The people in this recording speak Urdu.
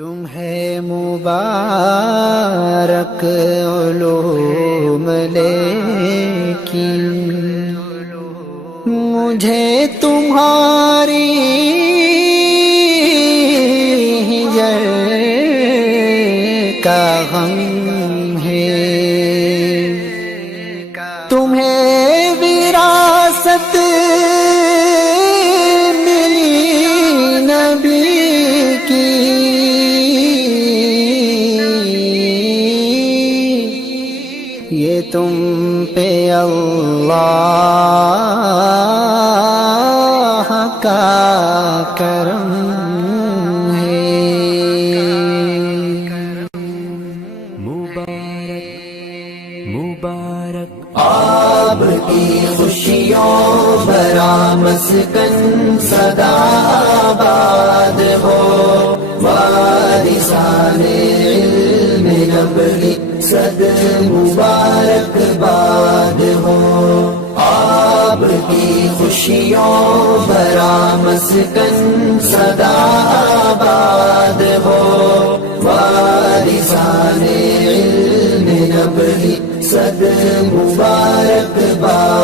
تمہیں مبارک علوم لیکن مجھے تمہاری ہجر کا غم ہے۔ تمہیں وراثت ملی نبی کی، یہ تم پہ اللہ کا کرم ہے۔ مبارک آپ کی خوشیوں برآ مسکن سدا آباد ہو، وارثان علم نبوی صد مبارک باد ہو۔ آپ کی خوشیوں برآ مسکن سدا آباد ہو، وارثان علم نبوی صد مبارک باد